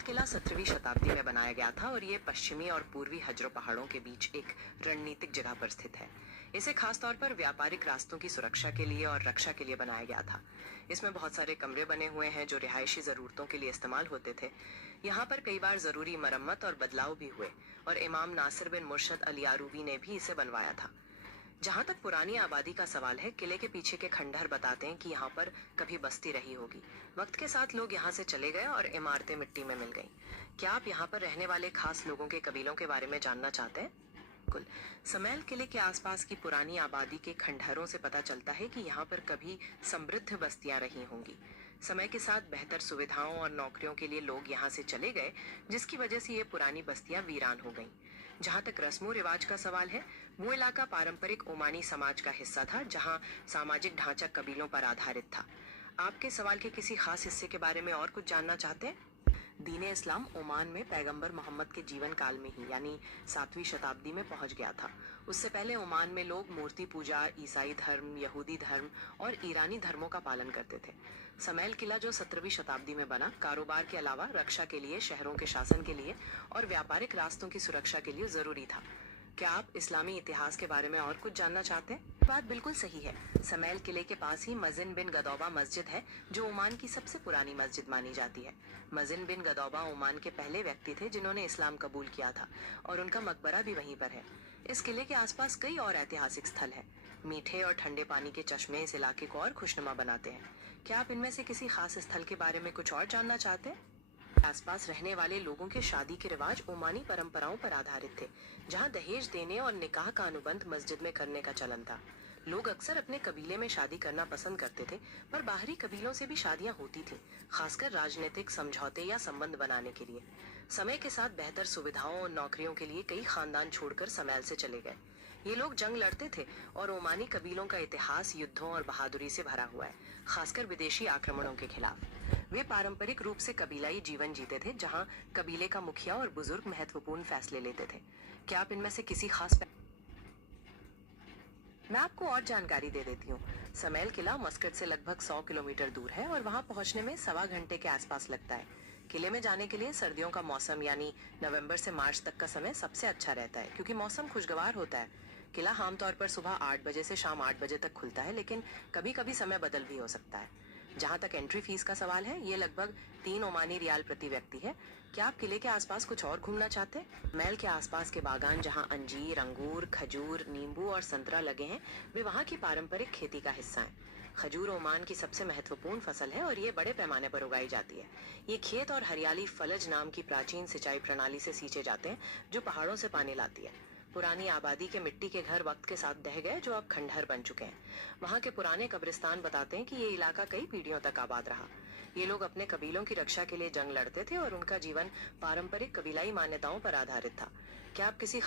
समैल किला 17वीं शताब्दी में बनाया गया था और ये पश्चिमी और पूर्वी हजरों पहाड़ों के बीच एक रणनीतिक जगह पर स्थित है। इसे खास तौर पर व्यापारिक रास्तों की सुरक्षा के लिए और रक्षा के लिए बनाया गया था। इसमें बहुत सारे कमरे बने हुए हैं जो रिहायशी जरूरतों के लिए इस्तेमाल होते थे। यहाँ पर कई बार जरूरी मरम्मत और बदलाव भी हुए और इमाम नासिर बिन मुर्शद अल यारूबी ने भी इसे बनवाया था। जहां तक पुरानी आबादी का सवाल है, किले के पीछे के खंडहर बताते हैं कि यहाँ पर कभी बस्ती रही होगी। वक्त के साथ लोग यहाँ से चले गए और इमारतें मिट्टी में मिल गईं। क्या आप यहाँ पर रहने वाले खास लोगों के कबीलों के बारे में जानना चाहते हैं? बिल्कुल। समैल किले के आसपास की पुरानी आबादी के खंडहरों से पता चलता है कि यहाँ पर कभी समृद्ध बस्तियां रही होंगी। समय के साथ बेहतर सुविधाओं और नौकरियों के लिए लोग यहाँ से चले गए, जिसकी वजह से ये पुरानी बस्तियां वीरान हो गईं। जहाँ तक रस्मों रिवाज का सवाल है, वो इलाका पारंपरिक ओमानी समाज का हिस्सा था, जहाँ सामाजिक ढांचा कबीलों पर आधारित था। आपके सवाल के किसी खास हिस्से के बारे में और कुछ जानना चाहते हैं? दीन इस्लाम ओमान में पैगंबर मोहम्मद के जीवन काल में ही यानी 7वीं शताब्दी में पहुंच गया था। उससे पहले ओमान में लोग मूर्ति पूजा, ईसाई धर्म, यहूदी धर्म और ईरानी धर्मों का पालन करते थे। समैल किला जो 17वीं शताब्दी में बना, कारोबार के अलावा रक्षा के लिए, शहरों के शासन के लिए और व्यापारिक रास्तों की सुरक्षा के लिए जरूरी था। क्या आप इस्लामी इतिहास के बारे में और कुछ जानना चाहते हैं? बात बिल्कुल सही है। समैल किले के पास ही मजिन बिन गदौबा मस्जिद है, जो ओमान की सबसे पुरानी मस्जिद मानी जाती है। मजिन बिन गदौबा ओमान के पहले व्यक्ति थे जिन्होंने इस्लाम कबूल किया था और उनका मकबरा भी वहीं पर है। इस किले के आसपास कई और ऐतिहासिक स्थल हैं। मीठे और ठंडे पानी के चश्मे इस इलाके को और खुशनुमा बनाते हैं। क्या आप इनमें से किसी खास स्थल के बारे में कुछ और जानना चाहते हैं? आसपास रहने वाले लोगों के शादी के रिवाज ओमानी परंपराओं पर आधारित थे, जहां दहेज देने और निकाह का अनुबंध मस्जिद में करने का चलन था। लोग अक्सर अपने कबीले में शादी करना पसंद करते थे, पर बाहरी कबीलों से भी शादियां होती थीं, खासकर राजनीतिक समझौते या संबंध बनाने के लिए। समय के साथ बेहतर सुविधाओं और नौकरियों के लिए कई खानदान छोड़कर समैल से चले गए। ये लोग जंग लड़ते थे और ओमानी कबीलों का इतिहास युद्धों और बहादुरी से भरा हुआ है, खासकर विदेशी आक्रमणों के खिलाफ। वे पारंपरिक रूप से कबीलाई जीवन जीते थे, जहां कबीले का मुखिया और बुजुर्ग महत्वपूर्ण फैसले लेते थे। क्या आप इनमें से किसी खास मैं आपको और जानकारी दे देती हूँ। समैल किला मस्कट से लगभग 100 किलोमीटर दूर है और वहां पहुंचने में 1.25 घंटे के आसपास लगता है। किले में जाने के लिए सर्दियों का मौसम यानी नवंबर से मार्च तक का समय सबसे अच्छा रहता है, क्योंकि मौसम खुशगवार होता है। किला आमतौर पर सुबह 8 बजे से शाम 8 बजे तक खुलता है, लेकिन कभी कभी समय बदल भी हो सकता है। जहाँ तक एंट्री फीस का सवाल है, ये लगभग 3 ओमानी रियाल प्रति व्यक्ति है। क्या आप किले के आसपास कुछ और घूमना चाहते हैं? महल के आसपास के बागान, जहाँ अंजीर, अंगूर, खजूर, नींबू और संतरा लगे हैं, वे वहाँ की पारंपरिक खेती का हिस्सा हैं। खजूर ओमान की सबसे महत्वपूर्ण फसल है और ये बड़े पैमाने पर उगाई जाती है। ये खेत और हरियाली फलज नाम की प्राचीन सिंचाई प्रणाली से सींचे जाते हैं, जो पहाड़ों से पानी लाती है। पुरानी आबादी के मिट्टी के घर वक्त के साथ ढह गए, जो अब खंडहर बन चुके हैं। वहाँ के पुराने कब्रिस्तान बताते हैं कि ये इलाका कई पीढ़ियों तक आबाद रहा। ये लोग अपने कबीलों की रक्षा के लिए जंग लड़ते थे और उनका जीवन पारंपरिक कबीलाई मान्यताओं पर आधारित था। क्या आप किसी